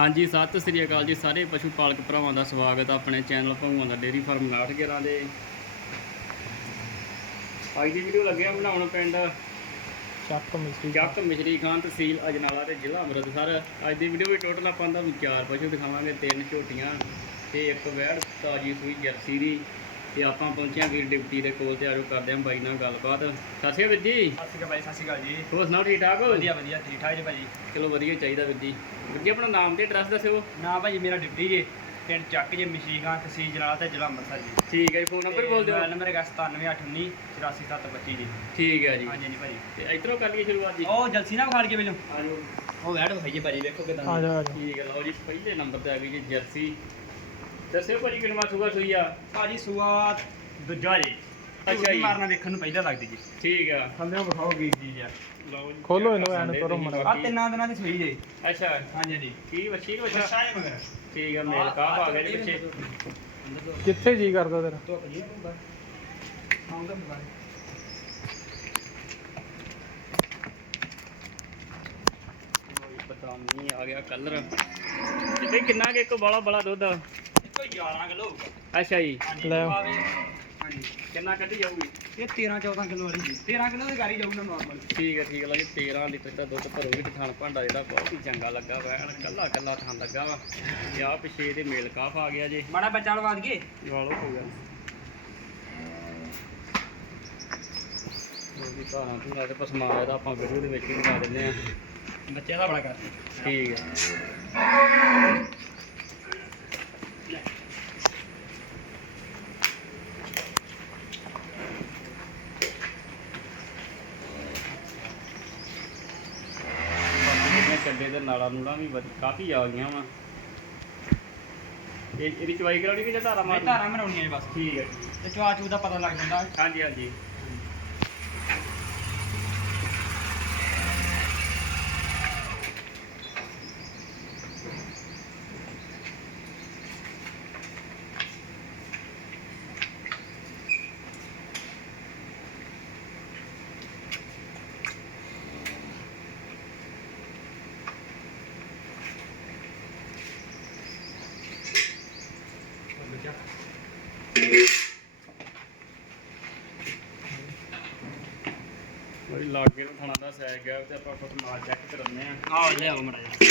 ਹਾਂਜੀ ਸਤਿ ਸ੍ਰੀ ਅਕਾਲ ਜੀ ਸਾਰੇ ਪਸ਼ੂ ਪਾਲਕ ਭਰਾਵਾਂ ਦਾ ਸਵਾਗਤ ਆ ਆਪਣੇ ਚੈਨਲ ਭੰਗੂਆਂ ਦਾ ਡੇਰੀ ਫਾਰਮ 911 ਦੇ। ਅੱਜ ਦੀ ਵੀਡੀਓ ਲੱਗਿਆ ਬਣਾਉਣ ਪਿੰਡ। ਚੱਕ ਮਿਸਤਰੀ ਚੱਕ ਮਿਸ਼ਰੀ ਖਾਨ ਤਹਿਸੀਲ ਅਜਨਾਲਾ ਤੇ ਜ਼ਿਲ੍ਹਾ ਅੰਮ੍ਰਿਤਸਰ। ਅੱਜ ਦੀ ਵੀਡੀਓ ਵਿੱਚ ਟੋਟਲ ਆਪਾਂ ਤੁਹਾਨੂੰ ਚਾਰ ਪਸ਼ੂ ਦਿਖਾਵਾਂਗੇ ਤਿੰਨ ਝੋਟੀਆਂ ਤੇ ਇੱਕ ਵੈੜ ਤਾਜੀ ਸੂਈ ਜਰਸੀ ਦੀ। ਤੇ ਆਪਾਂ ਪਹੁੰਚੇ ਹਾਂ ਵੀਰ ਡਿਪਟੀ ਦੇ ਕੋਲ ਤੇ ਆਜੋ ਕਰਦੇ ਹਾਂ ਬਾਈ ਨਾਲ ਗੱਲਬਾਤ। ਸਤਿ ਸ਼੍ਰੀ ਅਕਾਲ ਵੀਰ ਜੀ। ਸਤਿ ਸ਼੍ਰੀ ਅਕਾਲ ਭਾਈ ਸਤਿ ਸ਼੍ਰੀ ਅਕਾਲ ਜੀ। ਹੋਰ ਸੁਣਾਓ ਠੀਕ ਠਾਕ ਹੋ? ਵਧੀਆ ਵਧੀਆ ਠੀਕ ਠਾਕ ਜੀ ਭਾਜੀ। ਚਲੋ ਵਧੀਆ ਚਾਹੀਦਾ ਵੀਰ ਜੀ। ਵੀਰ ਜੀ ਆਪਣਾ ਨਾਮ ਤੇ ਐਡਰੈਸ ਦੱਸਿਓ। ਨਾ ਭਾਜੀ ਮੇਰਾ ਡਿਪਟੀ ਜੀ ਪਿੰਡ ਚੱਕ ਜੇ ਮਸ਼ੀਕਾਂ ਤਹਿਸੀਲ ਜਲਾਲ ਤੇ ਜ਼ਿਲ੍ਹਾ ਅੰਮ੍ਰਿਤਸਰ ਜੀ। ਠੀਕ ਹੈ ਜੀ ਫੋਨ ਨੰਬਰ ਬੋਲ ਦਿਓ। ਮੋਬਾਈਲ ਨੰਬਰ ਹੈਗਾ 9789 84725 ਜੀ। ਠੀਕ ਹੈ ਜੀ। ਹਾਂਜੀ ਹਾਂਜੀ ਭਾਜੀ। ਤੇ ਇਧਰੋਂ ਕਰ ਲਈਏ ਸ਼ੁਰੂਆਤ ਜੀ। ਉਹ ਜਲਸੀ ਨਾ ਵਿਖਾੜ ਕੇ ਮੈਨੂੰ ਆਜੋ। ਉਹ ਵੈੜ ਭਾਈ ਜੀ ਭਾਜੀ ਵੇਖੋ ਕਿਦਾਂ ਆ ਆ ਠੀਕ ਹੈ ਲਓ ਜੀ ਪਹਿਲੇ ਨੰਬਰ ਤੇ ਆ ਗਈ ਜੀ ਜਰਸੀ ਦੱਸਿਓ ਭਾਜੀ ਕਿੰਨਾ ਸੂਗਾ ਸੂਈ ਆ? ਭਾਜੀ ਸੁਆ ਦੂਜਾ ਜੀ। ਅੱਛਾ ਜੀ। ਮਾਰਨਾ ਵੇਖਣ ਨੂੰ ਪਹਿਲਾਂ ਲੱਗਦੀ ਜੀ। ਠੀਕ ਆ। ਥੱਲੇ ਵਿਖਾਓ ਗੀਰ ਜੀ ਜੀ ਲਓ ਜੀ ਖੋਲੋ ਇਹਨੂੰ ਐਨ ਕਰੋ ਮਾੜਾ। ਆ। ਤਿੰਨਾਂ ਦਿਨਾਂ ਦੀ ਸੂਈ ਜੀ। ਅੱਛਾ। ਹਾਂਜੀ ਜੀ ਕੀ ਵੱਛੀ ਕਿ ਵੱਛਾ ਅੱਛਾ ਜੀ ਮਗਰ। ਠੀਕ ਆ ਮੇਲ ਕਾਹ ਆ ਗਿਆ ਜੀ ਪਿੱਛੇ ਕਿੱਥੇ ਜੀ ਕਰਦਾ ਤੇਰਾ? ਧੁੱਪ ਜੀ ਆਉਂਦਾ ਮੋਬਾਈਲ ਪਤਾ ਨਹੀਂ ਆ ਗਿਆ ਕਲਰ। ਤੇ ਕਿੰਨਾ ਕਿ ਇੱਕ ਬੜਾ ਬੜਾ ਦੁੱਧ? ਆ? ਕੋਈ 11 ਕਿਲੋ ਹੋਊਗਾ ਅੱਛਾ ਜੀ। ਲੈ ਆਓ। ਪਾਵੇ। ਹਾਂਜੀ ਕਿੰਨਾ ਕੱਢੀ ਜਾਊਗੀ? ਇਹ 13 14 ਕਿਲੋ ਵਾਲੀ ਜੀ। 13 ਕਿਲੋ ਦੀ ਗਾੜੀ ਜਾਊਗਾ ਨਾਰਮਲ ਠੀਕ ਹੈ ਠੀਕ ਹੈ। ਲਓ ਜੀ 13 ਲੀਟਰ ਦਾ ਦੁੱਧ ਭਰੋਗੇ ਤੇ ਥਣ ਭਾਂਡਾ ਜਿਹੜਾ ਬਹੁਤ ਹੀ ਚੰਗਾ ਲੱਗਾ ਵਾ। ਐਨ ਕੱਲਾ ਕੱਲਾ ਥਣ ਲੱਗਾ ਵਾ। ਤੇ ਆ ਪਿਛੇ ਇਹਦੇ ਮੇਲ ਕਾਫ ਆ ਗਿਆ ਜੀ। ਮਾੜਾ ਬੱਚਾ ਲਵਾਦ ਗਏ ਵਾਲੋ ਹੋ ਗਿਆ ਉਹ ਵੀ ਭਾਰਾਂ ਭੂਰਾ ਤੇ ਪਸਮਾ ਇਹਦਾ ਆਪਾਂ ਵੀਡੀਓ ਦੇ ਵਿੱਚ ਹੀ ਦਿਖਾ ਦਿੰਦੇ ਆ ਬੱਚੇ ਦਾ ਬੜਾ ਕਰ। ਠੀਕ ਹੈ ਬਾਕੀ ਜਿਹੜੀਆਂ ਨੂਲਾਂ ਵੀ ਵਧੀ- ਕਾਫੀ ਆ ਗਈਆਂ ਵਾ। ਇਹ ਇਹਦੀ ਚਵਾਈ ਕਰਾਉਣੀ ਕਿ ਜਾਂ ਧਾਰਾ ਮਾਰ ਧਾਰਾਂ ਮਰਾਉਣੀਆਂ ਜੀ ਬਸ। ਠੀਕ ਹੈ ਤੇ ਚਵਾ ਚੂ ਦਾ ਪਤਾ ਲੱਗ ਜਾਂਦਾ। ਹਾਂਜੀ ਹਾਂਜੀ। ਉਹ ਲਾਗੇ ਨੂੰ ਥਾਣਾ ਦਾ ਸੈਰ ਗਿਆ ਤੇ ਆਪਾਂ ਕੁਝ ਮਾਲ ਚੈੱਕ ਕਰਾਉਂਦੇ ਆ ਆਹ ਲੈ ਆਓ ਮੜਾ ਜੀ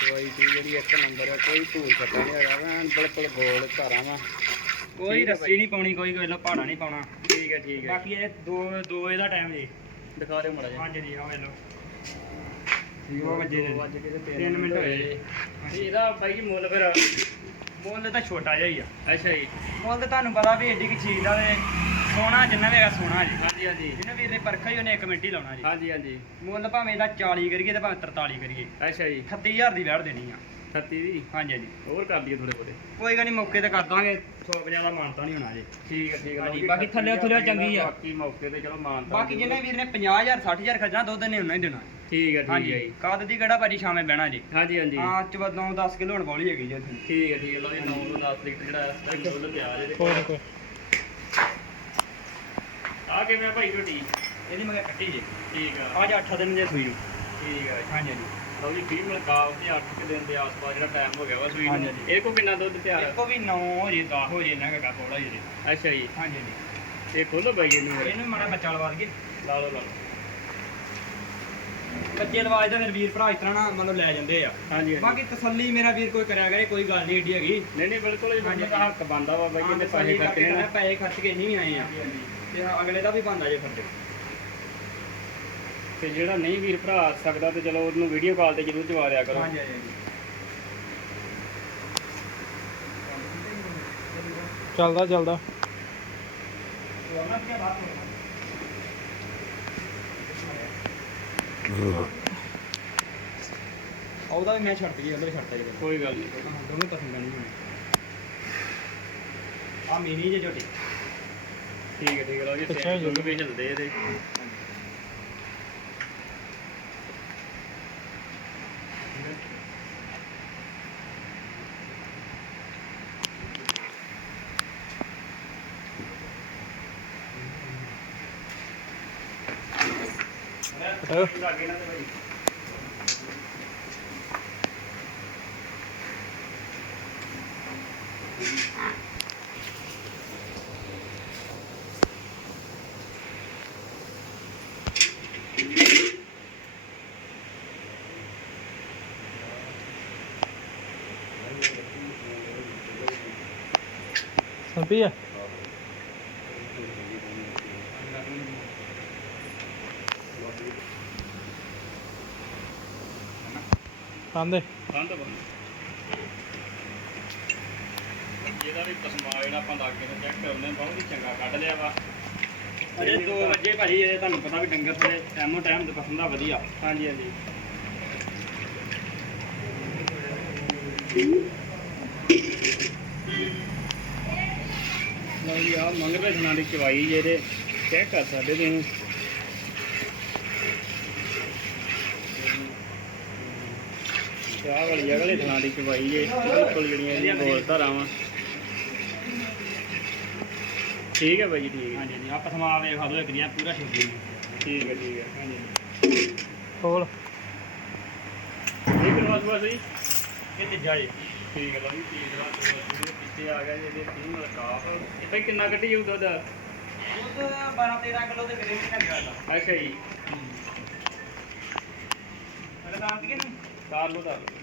ਦਵਾਈ ਦੀ ਜਿਹੜੀ ਇੱਕ ਨੰਬਰ ਆ ਕੋਈ ਧੂਲ ਕਟਾ ਨਹੀਂ ਹੈਗਾ ਐਨ ਬਿਲਕੁਲ ਗੋਲ ਘਰਾਂ ਵਾ। ਕੋਈ ਰੱਸੀ ਨਹੀਂ ਪਾਉਣੀ ਕੋਈ ਕੋਈ ਲੋ ਪਹਾੜਾ ਨਹੀਂ ਪਾਉਣਾ। ਠੀਕ ਹੈ ਠੀਕ ਹੈ ਬਾਕੀ ਇਹ 2 2 ਇਹਦਾ ਟਾਈਮ ਜੀ। ਦਿਖਾ ਦਿਓ ਮੜਾ ਜੀ ਹਾਂਜੀ ਜੀ ਆ ਵੇ ਲੋ ਦੋ ਵਜੇ ਦੇ ਵੱਜ ਕੇ ਤੇ ਤਿੰਨ ਤਿੰਨ ਮਿੰਟ ਹੋਏ ਜੀ। ਇਹਦਾ ਬਾਈ ਜੀ ਮੁੱਲ ਫਿਰ ਮੁੱਲ ਤਾਂ ਛੋਟਾ ਜਿਹਾ ਹੀ ਆ। ਅੱਛਾ ਜੀ। ਮੁੱਲ ਤਾਂ ਤੁਹਾਨੂੰ ਪਤਾ ਵੀ ਏਡੀ ਕੀ ਚੀਜ਼ ਦਾ ਤੇ ਸੋਨਾ ਜਿੰਨਾ ਵੀ ਹੈਗਾ ਸੋਨਾ ਜੀ। ਹਾਂਜੀ ਹਾਂਜੀ। ਜਿਹਨੇ ਵੀਰ ਨੇ ਪਰਖਾ ਹੀ ਉਹਨੇ 1 ਮਿੰਟ ਹੀ ਲਾਉਣਾ ਜੀ। ਹਾਂਜੀ ਹਾਂਜੀ। ਮੁੱਲ ਭਾਵੇਂ ਇਹਦਾ 40 ਕਰੀਏ ਤੇ ਭਾਵੇਂ 43 ਕਰੀਏ। ਅੱਛਾ ਜੀ। 38000 ਦੀ ਵੈੜ ਦੇਣੀ ਆ। 38 ਦੀ? ਹਾਂਜੀ ਹਾਂਜੀ। ਹੋਰ ਕਰ ਦਈਏ ਥੋੜੇ ਬੋਲੇ ਕੋਈ ਗੱਲ ਨਹੀਂ ਮੌਕੇ ਤੇ ਕਰ ਦਾਂਗੇ। 100 ਪੰਜਾਹ ਦਾ ਮਾਨਤਾ ਨਹੀਂ ਹੋਣਾ ਜੀ। ਠੀਕ ਹੈ ਠੀਕ ਹੈ ਬਾਕੀ ਥੱਲੇ ਥੱਲੇ ਚੰਗੀ ਆ। ਬਾਕੀ ਮੌਕੇ ਤੇ ਚਲੋ ਮਾਨ ਬਾਕੀ ਜਿਹਨੇ ਵੀਰ ਨੇ 50000 60000 ਖਰਚਣਾ ਦੁੱਧ ਨੇ ਉਹਨਾਂ ਹੀ ਦੇਣਾ। ਠੀਕ ਹੈ ਠੀਕ ਹੈ ਜੀ। ਕਾਦ ਦੀ ਕਿਹੜਾ ਭਾਜੀ ਸ਼ਾਮੇ ਬਹਿਣਾ ਜੀ? ਹਾਂਜੀ ਹਾਂਜੀ। ਹਾਂ ਚ 9 10 ਕਿਲੋ ਹੁਣ ਬੌਲੀ ਹੈਗੀ ਜੀ ਠੀਕ ਹੈ ਠੀਕ ਹੈ ਲਓ ਜੀ 9 ਤੋਂ 10 ਲੀਟਰ ਜਿਹੜਾ ਇਸ ਟਾਈਮ ਫੁੱਲ ਤਿਆਰ ਆ ਕਿਵੇਂ ਆ ਭਾਈ ਝੋਟੀ ਇਹਦੀ ਮਗਰ ਕੱਟੀ ਜੀ। ਠੀਕ ਆ। ਅੱਜ 8 ਦਿਨ ਦੇ ਸੂਈ ਨੂੰ। ਠੀਕ ਆ ਹਾਂਜੀ ਹਾਂਜੀ। ਲਓ ਜੀ ਫੀਮੇਲ ਕਾਫ ਤੇ 8 ਕਿ ਦਿਨ ਦੇ ਆਸ-ਪਾਸ ਜਿਹੜਾ ਟਾਈਮ ਹੋ ਗਿਆ ਵਾ ਸੂਈ ਨੂੰ। ਇਹ ਕੋ ਕਿੰਨਾ ਦੁੱਧ ਤਿਆਰ ਆ? ਦੇਖੋ ਵੀ 9 ਹੋ ਜੇ 10 ਹੋ ਜੇ ਇਹਨਾਂ ਕਾ ਬੋਲਾ ਜੀ ਅੱਛਾ ਜੀ। ਹਾਂਜੀ ਹਾਂਜੀ। ਇਹ ਖੋਲੋ ਬਾਈ ਇਹਨੂੰ ਫਿਰ। ਇਹਨੂੰ ਮਾੜਾ ਬੱਚਾ ਲਵਾ ਦਈਏ। ਲਾ ਲਓ ਲਾ ਲਓ। ਬੱਚੇ ਲਵਾਜ ਦਾ ਫਿਰ ਵੀਰ ਭਰਾ ਇਸ ਤਰ੍ਹਾਂ ਨਾ ਮਤਲਬ ਲੈ ਜਾਂਦੇ ਆ। ਹਾਂਜੀ ਬਾਕੀ ਤਸੱਲੀ ਮੇਰਾ ਵੀਰ ਕੋਈ ਕਰਿਆ ਕਰੇ ਕੋਈ ਗੱਲ ਨਹੀਂ ਏਡੀ ਹੈਗੀ। ਨਹੀਂ ਨਹੀਂ ਬਿਲਕੁਲ ਜੀ ਹੱਕ ਬੰਦਾ ਵਾ ਬਾਈ ਇਹਦੇ ਪੈਸੇ ਖਰਚੇ ਨੇ। ਨਾ ਪੈਸੇ ਖਰਚ ਕੇ ਨਹੀਂ ਆਏ ਆ। ਤੇ ਅਗਲੇ ਦਾ ਵੀ ਬੰਦਾ ਜੇ ਫਰਜ਼ ਤੇ ਜਿਹੜਾ ਨਹੀਂ ਵੀਰ ਭਰਾ ਆ ਸਕਦਾ ਤੇ ਚਲੋ ਉਹਨੂੰ ਵੀਡੀਓ ਕਾਲ ਤੇ ਜ਼ਰੂਰ ਜਵਾ ਦਿਆ ਕਰੋ। ਹਾਂਜੀ ਹਾਂਜੀ ਚੱਲਦਾ ਚੱਲਦਾ। ਉਹਦਾ ਵੀ ਮੈਂ ਛੱਡ ਗਈ ਉਹਦਾ ਵੀ ਛੱਡਤਾ ਜੀ ਕੋਈ ਗੱਲ ਨਹੀਂ ਦੋਨੋਂ ਪਸੰਦ ਨਹੀਂ ਹੋਣੇ। ਆ ਮੀਨੀ ਜੇ ਝੋਟੀ। ਠੀਕ ਹੈ ਠੀਕ ਹੈ ਲਓ ਜੀ ਅੱਛਾ ਸਿੰਘ ਜੀ। ਸੁੰਗ ਵੀ ਹਿਲਦੇ ਇਹਦੇ ਹਟੋ। ਲਾਗੇ ਨਾ ਤੇ ਭਾਈ ਸੰਪੀ ਆ ਆਂਦੇ ਬੰਦ ਬੰਦ ਇਹਦਾ ਵੀ ਪਸਮਾ ਜਿਹੜਾ ਆਪਾਂ ਲਾਗੇ ਤੋਂ ਚੈੱਕ ਕਰਦੇ ਬਹੁਤ ਹੀ ਚੰਗਾ ਕੱਢ ਲਿਆ ਵਾ। ਅਜੇ 2 ਵਜੇ ਭਾਜੀ, ਇਹ ਤੁਹਾਨੂੰ ਪਤਾ ਵੀ ਡੰਗਰ ਥੋੜੇ ਟਾਈਮੋ ਟਾਈਮ ਤੇ ਪਸੰਦਾ ਵਧੀਆ। ਹਾਂਜੀ ਹਾਂਜੀ। ਲਓ ਜੀ ਆ ਮੰਗਦੇ ਥਣਾ ਦੀ ਚਵਾਈ ਜਿਹੜੇ ਚੈੱਕ ਕਰ ਸਕਦੇ ਤੁਸੀਂ। ਚਾਹ ਵਾਲੀ ਅਗਲੇ ਥਣਾ ਦੀ ਚਵਾਈ ਜੇ, ਬਿਲਕੁਲ ਜਿਹੜੀਆਂ ਇਹਦੀਆਂ ਗੋਲ ਧਾਰਾਵਾਂ। ਠੀਕ ਹੈ ਬਾਈ ਜੀ ਠੀਕ ਹੈ। ਹਾਂਜੀ ਹਾਂਜੀ ਆ ਪਸਮਾ ਵੇਖ ਲਓ ਇੱਕ ਦੀਆਂ ਪੂਰਾ ਠੀਕ ਜੀ ਠੀਕ ਹੈ ਠੀਕ ਹੈ ਹਾਂਜੀ। ਖੋਲ। ਇਹ ਕਿੰਨਾ ਬਸ ਜੀ। ਇਹ ਤੀਜਾ ਜੀ। ਠੀਕ ਹੈ ਜੀ ਸੂਆ ਦੇ ਪਿੱਛੇ ਆ ਗਿਆ ਜੀ ਇਹਦੇ ਤੀਨ ਲਕਾਫ ਇਹ ਭਾਈ ਕਿੰਨਾ ਕੱਢੀ ਜਾਊ ਦੁੱਧ? ਦੁੱਧ 12 13 ਕਿਲੋ ਦੇ ਕਰੀਬ ਨਿਕਲ ਗਿਆ ਅੱਛਾ ਜੀ। ਮੇਰੇ ਦਾਂਤ ਕਿ ਨਹੀਂ? ਤਾਰ ਲੋ ਤਾਰ ਇਹ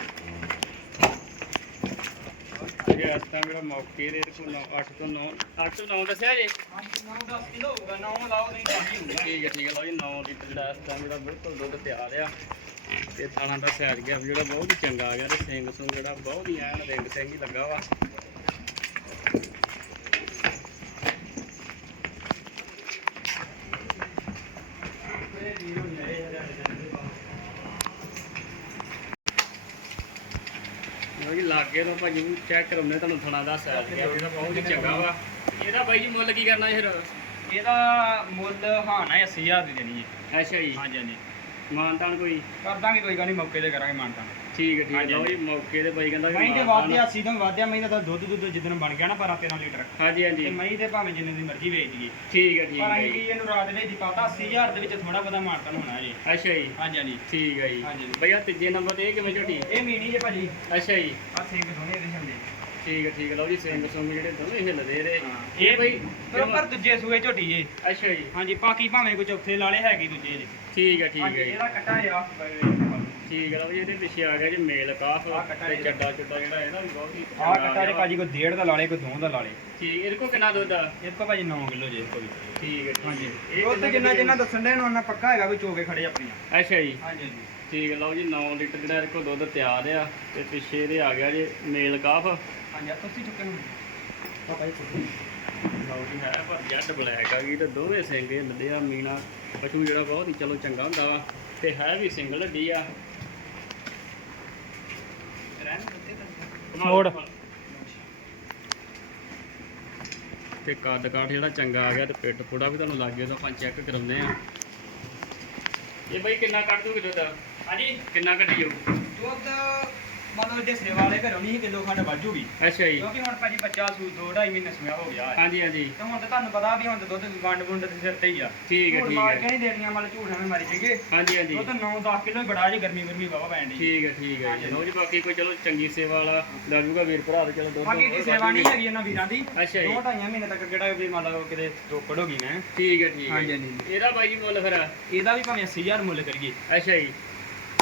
ਮੌਕੇ ਦੇ ਕੋਲ 8 ਤੋਂ 9 8 ਤੋਂ 9 ਦੱਸਿਆ ਜੀ? 9 10 ਕਿਲੋ ਹੋਊਗਾ? 9 ਲਾਓ ਨਹੀਂ ਕਾਫੀ ਹੋਊਗਾ? ਠੀਕ ਹੈ ਠੀਕ ਹੈ ਲਓ ਜੀ 9 ਲੀਟਰ ਜਿਹੜਾ ਇਸ ਟਾਈਮ ਜਿਹੜਾ ਬਿਲਕੁਲ ਦੁੱਧ ਤਿਆਰ ਆ। ਤੇ ਥਾਣਾ ਦਾ ਸਿਆਜ ਗਿਆ ਜਿਹੜਾ ਬਹੁਤ ਹੀ ਚੰਗਾ ਆ ਗਿਆ ਤੇ ਸਿੰਘ ਸੁੰਗ ਜਿਹੜਾ ਬਹੁਤ ਹੀ ਐਨ ਰਿੰਗ ਸਿੰਘ ਹੀ ਲੱਗਾ ਵਾ। ਲਾਗੇ ਤੋਂ ਭਾਜੀ ਚੈੱਕ ਕਰਾਉਂਦੇ ਤੁਹਾਨੂੰ ਥਾਣਾ ਦਾ ਗਿਆ ਜਿਹੜਾ ਬਹੁਤ ਹੀ ਚੰਗਾ ਵਾ। ਇਹਦਾ ਬਾਈ ਜੀ ਮੁੱਲ ਕੀ ਕਰਨਾ ਫਿਰ? ਇਹਦਾ ਮੁੱਲ ਹਾਨਾ 80000 ਦੀ ਦੇਣੀ ਹੈ। ਅੱਛਾ ਜੀ। ਹਾਂਜੀ ਹਾਂਜੀ। ਮਾਨਤਾਨ ਕੋਈ? ਕਰ ਦਾਂਗੇ ਕੋਈ ਗੱਲ ਨਹੀਂ ਮੌਕੇ ਤੇ ਕਰਾਂਗੇ ਮਾਨਤਾ ਠੀਕ ਹੈ ਠੀਕ ਹੈ। ਹਾਂਜੀ, ਲਓ ਜੀ ਮੌਕੇ ਤੇ ਬਾਈ ਕਹਿੰਦਾ ਵੀ ਮਹੀਂ ਤੇ ਮਾਨਤਾਨ- ਵਾਧਿਆ 80 ਤੋਂ ਵਾਧਿਆ ਮਹੀਂ ਦਾ ਤਾਂ ਦੁੱਧ ਦੁੱਧ ਜਿੱਦਣ ਬਣ ਗਿਆ ਨਾ 12 13 ਲੀਟਰ। ਹਾਂਜੀ ਤੇ ਹਾਂਜੀ ਮਹੀਂ ਤੇ ਭਾਵੇਂ ਜਿੰਨੇ ਦੀ ਮਰਜ਼ੀ ਵੇਚ ਦਈਏ। ਠੀਕ ਹੈ ਠੀਕ ਪਰ ਹੈ ਅਸੀਂ ਕੀ ਜੀ। ਇਹਨੂੰ ਰਾਤ ਵਿੱਚ ਪਾਤਾ 80000 ਦੇ ਵਿੱਚ ਥੋੜਾ ਬਹੁਤਾ ਮਾਨਤਾ ਹੋਣਾ ਜੀ। ਅੱਛਾ ਜੀ। ਹਾਂਜੀ ਹਾਂਜੀ। ਠੀਕ ਹੈ ਜੀ। ਹਾਂਜੀ। ਭਈਆ ਤੀਜੇ ਨੰਬਰ ਤੇ ਇਹ ਕਿਵੇਂ ਝੋਟੀ? ਇਹ ਮੀਨੀ ਜੇ ਭਾਜੀ। ਅੱਛਾ ਜੀ। ਆ ਸਿੰਘ ਦੋਨੇ ਇਹਦੇ ਹੁੰਦੇ ਠੀਕ ਹੈ ਠੀਕ ਹੈ ਲਓ ਜੀ ਸਿੰਘ ਸੁੰਗ ਜਿਹੜੇ ਦੋਵੇਂ ਹਿੱਲਦੇ ਰਹੇ। ਇਹ ਬਈ ਪ੍ਰੋਪਰ ਦੂਜੇ ਸੂਏ ਝੋਟੀ ਜੇ। ਅੱਛਾ ਜੀ। ਹਾਂਜੀ ਬਾਕੀ ਭਾਵੇਂ ਕੋਈ ਚੌਥੇ ਲਾਲੇ ਹੈਗੀ ਦੂਜੇ ਜੇ। ਠੀਕ ਹੈ ਠੀਕ ਹਾਂਜੀ ਹੈ ਜੀ। ਇਹਦਾ ਕੱਟਾ ਆ ਠੀਕ ਹੈ ਲਓ ਜੀ ਇਹਦੇ ਪਿੱਛੇ ਆ ਗਿਆ ਜੀ ਮੇਲ ਕਾਫ ਆਹ ਕੱਟਾ ਤੇ ਜੀ। ਚੱਡਾ ਚੁੱਡਾ ਜਿਹੜਾ ਇਹਦਾ ਵੀ ਬਹੁਤ ਹੀ ਆ ਚੰਗਾ ਕੱਟਾ ਜੇ ਗਿਆ। ਭਾਜੀ ਕੋਈ ਡੇਢ ਦਾ ਲਾਲੇ ਕੋਈ ਦੋ ਦਾ ਲਾਲੇ ਠੀਕ ਇਹਦੇ ਕੋ ਕਿੰਨਾ ਦੁੱਧ ਆ? ਇਹ ਕੋ ਭਾਜੀ 9 ਕਿਲੋ ਜੇ ਕੋਈ। ਠੀਕ ਹੈ ਠੀਕ ਹਾਂਜੀ। ਹੈ। ਇਹ ਦੁੱਧ ਕਿੰਨਾ ਜਿੰਨਾ ਦੱਸਣ ਦੇ ਉਹਨਾਂ ਪੱਕਾ ਹੈਗਾ ਕੋਈ ਚੋਕੇ ਖੜੇ ਆਪਣੀਆਂ। ਅੱਛਾ ਜੀ। ਹਾਂਜੀ ਹਾਂਜੀ। ਠੀਕ ਹੈ ਲਓ ਜੀ 9 ਲੀਟਰ ਜਿਹੜਾ ਇਹਦੇ ਕੋਲ ਦੁੱਧ ਤਿਆਰ ਆ ਤੇ ਪਿੱਛੇ ਇਹਦੇ ਆ ਗਿਆ ਜੀ ਮੇਲ ਕਾਫ। ਹਾਂਜੀ ਆ ਤੁਸੀਂ ਚੁੱਕੇ ਨੂੰ। ਪਤਾ ਹੀ ਲਓ ਜੀ। ਹੈ ਪਰ ਜੱਟ ਬਲੈਕ ਆ ਗਈ ਤੇ ਦੋਵੇਂ ਸਿੰਘ ਹਿੱਲਦੇ ਆ ਮੀਨਾ ਪਸ਼ੂ ਜਿਹੜਾ ਬਹੁਤ ਹੀ ਚਲੋ ਚੰਗਾ ਹੁੰਦਾ ਵਾ ਤੇ ਹੈ ਵੀ ਸਿੰਗਲ ਹੱਡੀ ਆ। ਰਹਿਣ ਦਿੱਤੇ ਤਾਂ ਮੋੜ। ਤੇ ਕੱਦ ਕਾਠ ਜਿਹੜਾ ਚੰਗਾ ਆ ਗਿਆ ਤੇ ਪਿੱਟ ਥੋੜਾ ਵੀ ਤੁਹਾਨੂੰ ਲੱਗ ਗਿਆ ਤਾਂ ਆਪਾਂ ਚੈੱਕ ਕਰਾਉਂਦੇ ਆ। ਇਹ ਬਈ ਕਿੰਨਾ ਕੱਢ ਦੂਗੇ ਦੁੱਧ ਹਾਂਜੀ। ਕਿੰਨਾ ਕੱਢੀ ਜਾਊ ਦੁੱਧ ਮਤਲਬ ਜੇ ਸੇਵਾ ਵਾਲੇ ਘਰੋਂ ਨਹੀਂ ਕਿਲੋ ਖੰਡ ਵੱਜੂਗੀ ਅੱਛਾ ਜੀ। ਕਿਉਂਕਿ ਹੁਣ ਭਾਜੀ ਬੱਚਾ ਸੂ ਦੋ ਢਾਈ ਮਹੀਨੇ ਸੁਆ ਹੋ ਗਿਆ। ਹੈ ਹਾਂਜੀ ਹਾਂਜੀ। ਤੇ ਹੁਣ ਤਾਂ ਤੁਹਾਨੂੰ ਪਤਾ ਵੀ ਹੁਣ ਤਾਂ ਦੁੱਧ ਵੰਡ ਵੁੰਡ ਦੇ ਸਿਰ ਤੇ ਹੀ ਆ। ਠੀਕ ਹੈ ਠੀਕ ਮਾਰ ਹੈ। ਕੇ ਨਹੀਂ ਦੇਣੀਆਂ ਮਤਲਬ ਝੂਠ ਐਵੇਂ ਮਾਰੀ ਜਾਈਏ। ਹਾਂਜੀ ਹਾਂਜੀ। ਦੁੱਧ 9-10 ਕਿਲੋ ਹੀ ਬੜਾ ਜੀ ਗਰਮੀ ਗਰਮੀ ਵਾਵਾ ਪੈਣ ਦੀ ਠੀਕ ਹੈ ਠੀਕ ਹੈ ਜੀ। ਲਓ ਜੀ ਬਾਕੀ ਕੋਈ ਚਲੋ ਚੰਗੀ ਸੇਵਾ ਵਾਲਾ ਲੈ ਜੂਗਾ ਵੀਰ ਭਰਾ ਤੇ ਚਲੋ ਦੁੱਧ ਬਾਕੀ ਦੀ ਸੇਵਾ ਨਹੀਂ ਹੈਗੀ ਇਹਨਾਂ ਵੀਰਾਂ ਦੀ। ਅੱਛਾ ਜੀ। ਦੋ ਢਾਈਆਂ ਮਹੀਨੇ ਤੱਕ ਕਿਹੜਾ ਵੀ ਮੰਨ ਲਓ ਕਿਤੇ ਰੋਕੜ ਹੋ ਗਈ ਮੈਂ ਠੀਕ ਹੈ ਠੀਕ ਹੈ। ਹਾਂਜੀ, ਹਾਂਜੀ। ਇਹਦਾ ਬਾਈ ਜੀ ਮੁੱਲ ਫਿਰ? ਇਹਦਾ ਵੀ ਭਾਵੇਂ 80000 ਮੁੱਲ ਕਰੀਏ। ਅੱਛਾ ਜੀ।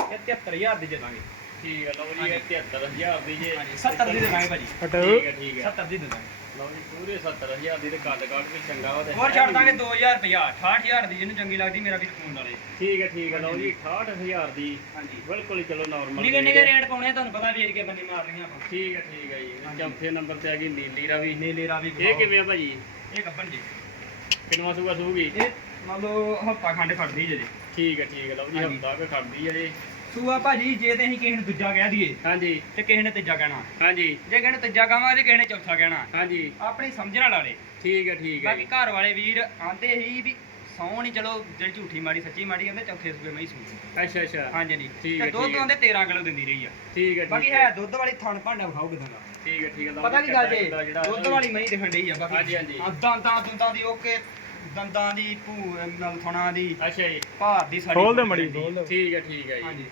ਇਹ 73000 ਦੀ ਦੇ ਦਾਂਗੇ। ਠੀਕ ਹੈ ਲਓ ਜੀ ਇਹ 73000 ਦੀ ਜੇ ਹਾਂਜੀ 70 ਦੀ ਦੇ ਦਾਂਗੇ ਭਾਜੀ ਹਟੋ ਠੀਕ ਹੈ ਠੀਕ ਹੈ 70 ਦੀ ਦੇ ਦਾਂਗੇ ਲਓ ਜੀ ਪੂਰੇ 70000 ਦੀ ਤੇ ਕੱਦ ਕਾਠ ਵੀ ਚੰਗਾ ਵਾ ਤੇ ਹੋਰ ਹੈ ਛੱਡ ਵੀ- ਦਾਂਗੇ 2000 ਰੁਪਇਆ 68000 ਦੀ ਜਿਹਨੂੰ ਚੰਗੀ ਲੱਗਦੀ ਮੇਰਾ ਵੀ ਫੋਨ ਵਾਲੇ। ਠੀਕ ਹੈ ਠੀਕ ਹੈ ਲਓ ਜੀ 68000 ਦੀ। ਹਾਂਜੀ। ਬਿਲਕੁਲ ਹੀ ਚਲੋ ਨਾਰਮਲ ਨਿੱਕੇ ਨਿੱਕੇ ਰੇਟ ਪਾਉਣੇ ਆ, ਤੁਹਾਨੂੰ ਪਤਾ ਵੇਚ ਕੇ ਬੰਦੇ ਮਾਰ ਰਹੀਆਂ ਆਪਾਂ। ਠੀਕ ਹੈ ਠੀਕ ਹੈ ਜੀ। ਚੌਥੇ ਨੰਬਰ ਤੇ ਆ ਗਈ ਨੀਲੀ ਰਾਵੀ। ਨੀਲੇ ਰਾਵੀ ਇਹ ਕਿਵੇਂ ਆ ਭਾਜੀ? ਇਹ ਗੱਬਨ ਜੀ। ਕਿੰਨਵਾ ਸੂਗਾ ਸੂਗੀ? ਇਹ ਮੰਨ ਲਓ ਹਫਤਾ ਖੰਡ ਖੜਦੀ ਜੇ। ਠੀਕ ਹੈ ਠੀਕ ਹੈ ਲਓ ਜੀ ਹਾਂਜੀ। ਹਫਤਾ ਕੁ ਖੜਦੀ ਹੈ ਜੀ। ਸੂਆ ਭਾਜੀ ਜੇ ਤੇ ਅਸੀਂ ਕਿਸੇ ਨੂੰ ਦੂਜਾ ਕਹਿ ਦਈਏ ਹਾਂਜੀ। ਤੇ ਕਿਸੇ ਨੇ ਤੀਜਾ ਕਹਿਣਾ। ਹਾਂਜੀ। ਜੇ ਕਿਸੇ ਨੇ ਤੀਜਾ ਕਹਾਂਗੇ ਤੇ ਕਿਸੇ ਨੇ ਚੌਥਾ ਕਹਿਣਾ। ਹਾਂਜੀ। ਆਪਣੀ ਸਮਝਣ ਵਾਲੇ ਠੀਕ ਹੈ ਠੀਕ ਹੈ। ਬਾਕੀ ਘਰ ਵਾਲੇ ਵੀਰ ਆਂਦੇ ਹੀ ਵੀ ਸੌ ਨਹੀਂ ਚਲੋ ਜਿਹੜੀ ਝੂਠੀ ਮਾੜੀ ਸੱਚੀ ਮਾੜੀ ਕਹਿੰਦੇ ਚੌਥੇ ਸੂਏ ਮੈਂ ਹੀ ਸੂ। ਅੱਛਾ ਅੱਛਾ। ਹਾਂਜੀ ਜੀ ਠੀਕ ਤੇ ਹੈ, ਦੁੱਧ ਠੀਕ ਹੈ। ਆਂਦੇ 13 ਕਿਲੋ ਦਿੰਦੀ ਰਹੀ ਆ। ਠੀਕ ਹੈ ਬਾਕੀ ਠੀਕ ਹੈ ਦੁੱਧ ਵਾਲੀ ਥਣ ਭਾਂਡਾ ਵਿਖਾਓ ਕਿਦਾਂ ਦਾ। ਠੀਕ ਹੈ ਠੀਕ ਹੈ। ਪਤਾ ਕੀ ਗੱਲ ਜੇ ਦੁੱਧ ਵਾਲੀ ਮਹੀਂ ਦਿਖਣ ਡਈ ਆ ਬਾਕੀ ਹਾਂਜੀ, ਹਾਂਜੀ। ਹਾਂ, ਦੰਦਾਂ ਦੁੰਦਾਂ ਦੀ ਓਕੇ ਦੰਦਾਂ ਦੀ ਭੂ ਨਾਲ ਥਣਾ ਦੀ ਅੱਛਾ ਜੀ। ਭਾਰ ਦੀ ਸਾਡੀ ਖੋਲ ਦੇ ਮੜੀ ਠੀਕ ਹੈ ਠੀਕ ਹੈ ਜੀ। ਹਾਂਜੀ।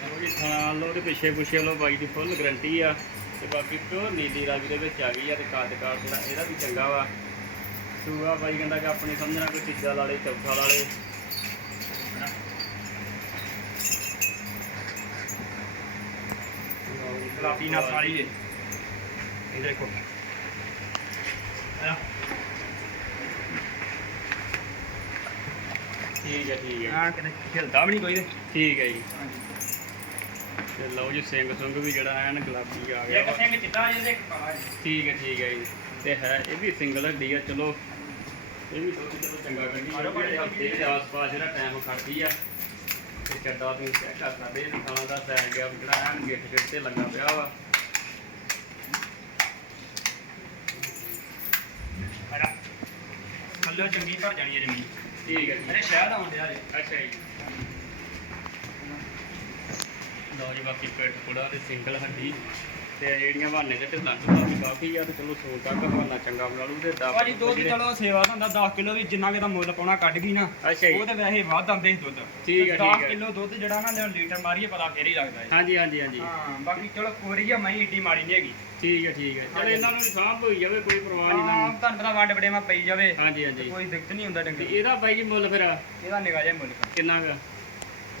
ਲਓ ਜੀ ਥਾਂ ਲੋ ਤੇ ਪਿੱਛੇ ਪੁੱਛੇ ਲੋ ਬਾਈ ਦੀ ਫੁੱਲ ਗਰੰਟੀ ਆ ਤੇ ਬਾਕੀ ਪਿਓਰ ਨੀਲੀ ਰਾਵੀ ਦੇ ਵਿੱਚ ਆ ਗਈ ਆ ਤੇ ਕੱਦ ਕਾਠ ਜਿਹੜਾ ਇਹਦਾ ਵੀ ਚੰਗਾ ਵਾ। ਸੂਆ ਬਾਈ ਕਹਿੰਦਾ ਕਿ ਆਪਣੀ ਸਮਝਣਾ ਕੋਈ ਤੀਜਾ ਲਾ ਲੇ ਚੌਥਾ ਲਾ ਲੇ। ਹਨਾ। ਲਓ ਜੀ, ਗੁਲਾਬੀ ਨਾਲ ਸਾਰੀ ਜੇ ਇਹ ਦੇਖੋ। ਆ ਠੀਕ ਹੈ ਠੀਕ ਹੈ। ਆ ਕਿਤੇ ਖਿਲਦਾ ਵੀ ਨਹੀਂ ਕੋਈ ਤੇ। ਠੀਕ ਹੈ ਜੀ। ਤੇ ਲਓ ਜੀ ਸਿੰਘ ਸੁੰਗ ਵੀ ਜਿਹੜਾ ਐਨ ਗੁਲਾਬੀ ਆ ਗਿਆ ਇੱਕ ਵਾ। ਸਿੰਘ ਚਿੱਟਾ ਜਿਹਦੇ ਇੱਕ ਕਾਲਾ ਜੀ? ਠੀਕ ਹੈ ਠੀਕ ਹੈ ਜੀ। ਤੇ ਹੈ ਇਹ ਵੀ ਸਿੰਗਲ ਹੱਡੀ ਆ ਚਲੋ। ਇਹ ਵੀ ਦੁੱਧ ਚਲੋ ਚੰਗਾ ਕੱਢੀ ਆਰੋ ਬੜੀ ਹਫ਼ਤੇ ਦੇ ਆਸ-ਪਾਸ ਜਿਹੜਾ ਟਾਈਮ ਖੜਦੀ ਆ ਤੇ ਚੱਡਾ ਤੁਸੀਂ ਚੈੱਕ ਕਰ ਸਕਦੇ ਇਹ ਖਾਣਾ ਦਾ ਸਾਈਡ ਗਿਆ ਜਿਹੜਾ ਐਨ ਗਿੱਟ ਗਿੱਟ ਤੇ ਲੱਗਾ ਪਿਆ ਵਾ। ਅਰਾ ਥੱਲੇ ਚੰਗੀ ਭਰ ਜਾਣੀ ਹੈ ਜਮੀਨ। ਠੀਕ ਹੈ ਜੀ ਅਰੇ ਸ਼ਾਇਦ ਆਉਣ ਡਿਆ ਜੇ। ਅੱਛਾ ਜੀ। ਲਓ ਜੀ ਬਾਕੀ ਪੇਟ ਪੂੜਾ ਤੇ ਸਿੰਗਲ ਹੱਡੀ ਤੇ ਜਿਹੜੀਆਂ ਬਹਾਨੇ ਢਿੱਲਾਂ ਢੁੱਲਾਂ ਵੀ ਕਾਫੀ ਆ ਤੇ ਚਲੋ ਸੋ ਤੱਕ ਬਹਾਨਾ ਚੰਗਾ ਬਣਾ ਲੂ ਤੇ ਦਸ ਭਾਜੀ ਦੁੱਧ ਚਲੋ ਸੇਵਾ ਦਾ ਹੁੰਦਾ 10 ਕਿਲੋ ਵੀ ਜਿੰਨਾ ਕਿ ਦਾ ਮੁੱਲ ਪਾਉਣਾ ਕੱਢ ਗਈ ਨਾ ਜੀ। ਉਹ ਤੇ ਵੈਸੇ ਵੱਧ ਆਉਂਦੇ ਸੀ ਦੁੱਧ। ਠੀਕ ਹੈ, 10 ਠੀਕ ਹੈ। ਕਿਲੋ ਦੁੱਧ ਜਿਹੜਾ ਨਾ ਲੀਟਰ ਮਾਰੀਏ ਪਤਾ ਫੇਰ ਹੀ ਲੱਗਦਾ ਹੈ ਹਾਂਜੀ ਹਾਂਜੀ ਹਾਂਜੀ। ਹਾਂ ਬਾਕੀ ਚਲੋ ਕੋਰੀ ਆ ਮੈਂ ਏਡੀ ਮਾੜੀ ਨਹੀਂ ਹੈਗੀ। ਠੀਕ ਹੈ ਠੀਕ ਹੈ ਚਲ। ਇਹਨਾਂ ਨੂੰ ਵੀ ਸਾਂਭ ਹੋਈ ਜਾਵੇ ਕੋਈ ਪਰਵਾਹ ਨਹੀਂ ਹਾਂ ਤੁਹਾਨੂੰ। ਪਤਾ ਵੰਡ ਬੜੇਵਾ ਪਈ ਜਾਵੇ ਹਾਂਜੀ ਹਾਂਜੀ। ਕੋਈ ਦਿੱਕਤ ਨਹੀਂ ਹੁੰਦਾ ਤੇ ਡੰਗਰ ਇਹਦਾ ਬਾਈ ਜੀ ਮੁੱਲ ਫਿਰ? ਇਹਦਾ ਨਿਗਾਹ ਜਿਹਾ ਮੁੱਲ। ਕਿੰਨਾ ਕੁ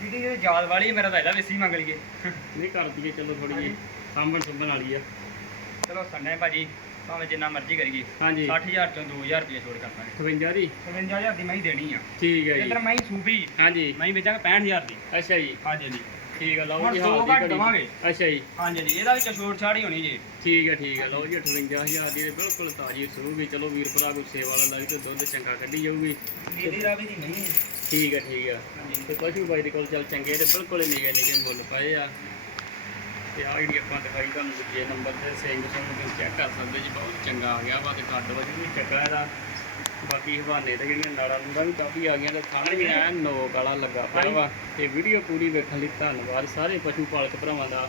ਜਿਹਦੀ ਜਿਹੜੀ ਯਾਦ ਵਾਲੀ ਮੇਰਾ ਤਾਂ ਇਹਦਾ ਵੀ 80 ਮੰਗ ਲਈਏ। ਨਹੀਂ ਕਰ ਦਈਏ ਚਲੋ ਥੋੜੀ ਜਿਹੀ ਸਾਂਭਣ ਸੁੰਭਣ ਵਾਲੀ ਆ। ਚਲੋ ਸੰਨੇ ਭਾਜੀ ਭਾਵੇਂ ਜਿੰਨਾ ਮਰਜ਼ੀ ਕਰੀਏ। ਹਾਂਜੀ। 60000 ਚੋਂ 2000 ਰੁਪਏ ਛੋੜ ਕਰ ਦਾਂਗੇ। 58 ਦੀ? 57000 ਦੀ ਮੈਂ ਹੀ ਦੇਣੀ ਆ। ਠੀਕ ਹੈ ਜੀ। ਇਧਰ ਮੈਂ ਹੀ ਸੂਬੀ ਹਾਂਜੀ। ਮੈਂ ਹੀ ਵੇਚਾਂਗਾ 65000 ਦੀ। ਅੱਛਾ ਜੀ। ਹਾਂਜੀ ਜੀ ਠੀਕ ਹੈ ਲਓ ਹੁਣ ਜੀ ਦੋ ਹਾਲ ਦੀ ਘੱਟ ਘੜੀ। ਦੇਵਾਂਗੇ। ਅੱਛਾ ਜੀ। ਹਾਂਜੀ ਜੀ ਇਹਦਾ ਵਿੱਚ ਛੋੜ ਛਾੜ ਹੀ ਹੋਣੀ ਜੀ। ਠੀਕ ਹੈ ਠੀਕ ਹੈ ਲਓ ਜੀ 58000 ਦੀ ਤੇ ਬਿਲਕੁਲ ਤਾਜ਼ੀ ਸਰੂਗੀ ਚਲੋ ਵੀਰ ਭਰਾ ਕੋਈ ਸੇਵਾ ਵਾਲਾ ਲੱਗ ਤੇ ਦੁੱਧ ਚੰਗਾ ਕੱਢੀ ਜਾਊਗੀ। ਨੀਲੀ ਰਾਵੀ ਦੀ ਨਹੀਂ ਹੈ ਠੀਕ ਹੈ ਠੀਕ ਹੈ ਹਾਂਜੀ। ਤੇ ਪਸ਼ੂ ਬਾਈ ਦੇ ਕੋਲ ਚੱਲ ਚੰਗੇ ਤੇ ਬਿਲਕੁਲ ਹੀ ਨਿਗੇ ਨਿਗੇ ਮੁੱਲ ਪਏ ਆ। ਤੇ ਆ ਜਿਹੜੀ ਆਪਾਂ ਦਿਖਾਈ ਤੁਹਾਨੂੰ ਦੂਜੇ ਨੰਬਰ ਤੇ ਸਿੰਘ ਸਿੰਘ ਤੁਸੀਂ ਚੈੱਕ ਕਰ ਸਕਦੇ ਜੀ ਬਹੁਤ ਚੰਗਾ ਆ ਗਿਆ ਵਾ ਤੇ ਕੱਦ ਵਜੂ ਵੀ ਚੰਗਾ ਇਹਦਾ ਬਾਕੀ ਹਵਾਨੇ ਤੇ ਜਿਹੜੀਆਂ ਨਾੜਾਂ ਨੂੜਾਂ ਵੀ ਕਾਫੀ ਆ ਗਈਆਂ ਤੇ ਥਣ ਵੀ ਐਨ ਨੋਕ ਵਾਲਾ ਲੱਗਾ ਪਿਆ ਵਾ। ਤੇ ਵੀਡੀਓ ਪੂਰੀ ਵੇਖਣ ਲਈ ਧੰਨਵਾਦ। ਸਾਰੇ ਪਸ਼ੂ ਪਾਲਕ ਭਰਾਵਾਂ ਦਾ